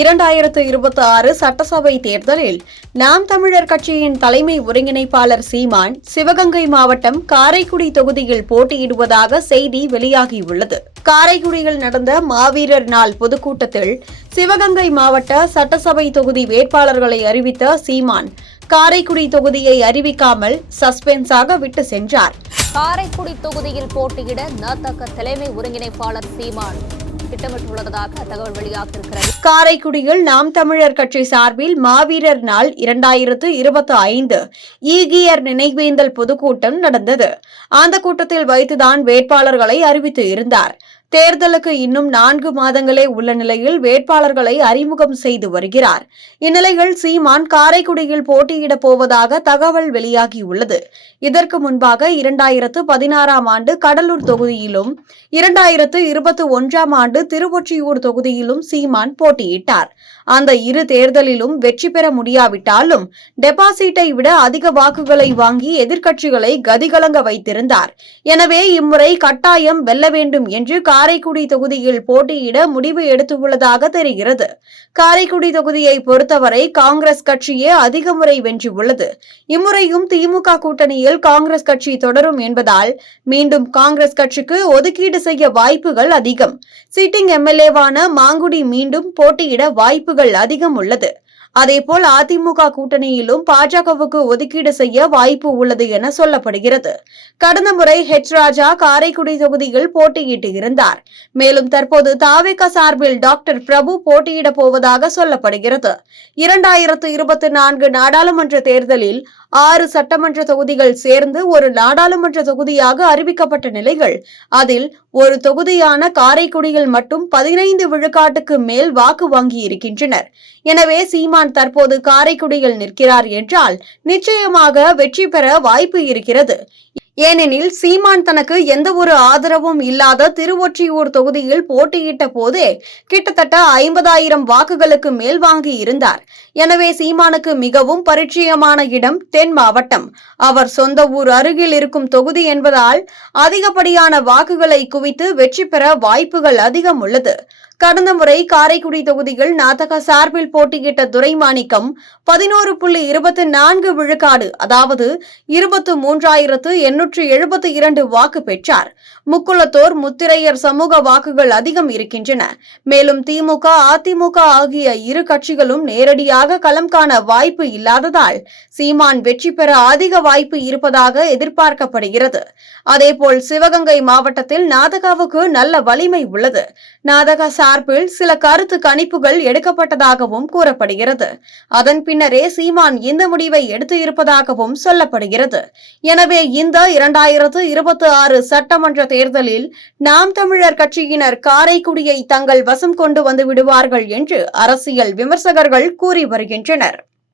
இரண்டாயிரத்து இருபத்தி ஆறு சட்டசபை தேர்தலில் நாம் தமிழர் கட்சியின் தலைமை ஒருங்கிணைப்பாளர் சீமான் சிவகங்கை மாவட்டம் காரைக்குடி தொகுதியில் போட்டியிடுவதாக செய்தி வெளியாகியுள்ளது. காரைக்குடியில் நடந்த மாவீரர் நாள் பொதுக்கூட்டத்தில் சிவகங்கை மாவட்ட சட்டசபை தொகுதி வேட்பாளர்களை அறிவித்த சீமான் காரைக்குடி தொகுதியை அறிவிக்காமல் சஸ்பென்ஸாக விட்டு சென்றார். காரைக்குடி தொகுதியில் போட்டியிட நத்தக்க தலைமை ஒருங்கிணைப்பாளர் சீமான் திட்டமிட்டுள்ளதாக தகவல் வெளியாகியிருக்கிறது. காரைக்குடியில் நாம் தமிழர் கட்சி சார்பில் மாவீரர் நாள் இரண்டாயிரத்து இருபத்தி ஐந்து. ஈகியர் நினைவேந்தல் பொதுக்கூட்டம் நடந்தது. அந்த கூட்டத்தில் வைத்துதான் வேட்பாளர்களை அறிவித்து இருந்தார். தேர்தலுக்கு இன்னும் நான்கு மாதங்களே உள்ள நிலையில் வேட்பாளர்களை அறிமுகம் செய்து வருகிறார். இந்நிலையில் சீமான் காரைக்குடியில் போட்டியிடப் போவதாக தகவல் வெளியாகியுள்ளது. இதற்கு முன்பாக இரண்டாயிரத்து பதினாறாம் ஆண்டு கடலூர் தொகுதியிலும் இரண்டாயிரத்து இருபத்தி ஒன்றாம் ஆண்டு திருவொற்றியூர் தொகுதியிலும் சீமான் போட்டியிட்டார். அந்த இரு தேர்தலிலும் வெற்றி பெற முடியாவிட்டாலும் டெபாசிட்டை விட அதிக வாக்குகளை வாங்கி எதிர்க்கட்சிகளை கதிகலங்க வைத்திருந்தார். எனவே இம்முறை கட்டாயம் வெல்ல வேண்டும் என்று காரைக்குடி தொகுதியில் போட்டியிட முடிவு எடுத்துள்ளதாக தெரிகிறது. காரைக்குடி தொகுதியை பொறுத்தவரை காங்கிரஸ் கட்சியே அதிக முறை வென்றுள்ளது. இம்முறையும் திமுக கூட்டணியில் காங்கிரஸ் கட்சி தொடரும் என்பதால் மீண்டும் காங்கிரஸ் கட்சிக்கு ஒதுக்கீடு செய்ய வாய்ப்புகள் அதிகம். சிட்டிங் எம்எல்ஏவான மாங்குடி மீண்டும் போட்டியிட வாய்ப்புகள் அதிகம் உள்ளது. அதேபோல் அதிமுக கூட்டணியிலும் பாஜகவுக்கு ஒதுக்கீடு செய்ய வாய்ப்பு உள்ளது என சொல்லப்படுகிறது. கடந்த முறை ஹெச் ராஜா காரைக்குடி தொகுதியில் போட்டியிட்டு இருந்தார். மேலும் தற்போது தாவேக சார்பில் டாக்டர் பிரபு போட்டியிட போவதாக சொல்லப்படுகிறது. இரண்டாயிரத்து இருபத்தி நான்கு நாடாளுமன்ற தேர்தலில் ஆறு சட்டமன்ற தொகுதிகள் சேர்ந்து ஒரு நாடாளுமன்ற தொகுதியாக அறிவிக்கப்பட்ட நிலையில் அதில் ஒரு தொகுதியான காரைக்குடியில் மட்டும் பதினைந்து விழுக்காட்டுக்கு மேல் வாக்கு வாங்கியிருக்கின்றனர். எனவே சீமான் தற்போது காரைக்குடியில் நிற்கிறார் என்றால் நிச்சயமாக வெற்றி பெற வாய்ப்பு இருக்கிறது. ஏனெனில் சீமான் தனக்கு எந்த ஒரு ஆதரவும் இல்லாத திருவொற்றியூர் தொகுதியில் போட்டியிட்ட போதே கிட்டத்தட்ட ஐம்பதாயிரம் வாக்குகளுக்கு மேல் வாங்கி இருந்தார். எனவே சீமானுக்கு மிகவும் பரிச்சயமான இடம் தென் மாவட்டம். அவர் சொந்த ஊர் அருகில் இருக்கும் தொகுதி என்பதால் அதிகப்படியான வாக்குகளை குவித்து வெற்றி பெற வாய்ப்புகள் அதிகம் உள்ளது. கடந்த முறை காரைக்குடி தொகுதியில் நாதக சார்பில் போட்டியிட்ட துரைமாணிக்கம் பதினோரு புள்ளி இருபத்தி நான்கு விழுக்காடு அதாவது இருபத்து மூன்றாயிரத்து எண்ணூற்று எழுபத்தி இரண்டு வாக்கு பெற்றார். முக்குளத்தோர் முத்திரையர் சமூக வாக்குகள் அதிகம் இருக்கின்றன. மேலும் திமுக அதிமுக ஆகிய இரு கட்சிகளும் நேரடியாக களம் காண வாய்ப்பு இல்லாததால் சீமான் வெற்றி பெற அதிக வாய்ப்பு இருப்பதாக எதிர்பார்க்கப்படுகிறது. அதேபோல் சிவகங்கை மாவட்டத்தில் நாதகாவுக்கு நல்ல வலிமை உள்ளது. நாதகா சார்பில் சில கருத்து கணிப்புகள் எடுக்கப்பட்டதாகவும் கூறப்படுகிறது. அதன் பின்னரே சீமான் இந்த முடிவை எடுத்து இருப்பதாகவும் சொல்லப்படுகிறது. எனவே இந்த இரண்டாயிரத்து இருபத்தி ஆறு சட்டமன்ற தேர்தலில் நாம் தமிழர் கட்சியினர் காரைக்குடியை தங்கள் வசம் கொண்டு வந்து விடுவார்கள் என்று அரசியல் விமர்சகர்கள் கூறி வருகின்றனர்.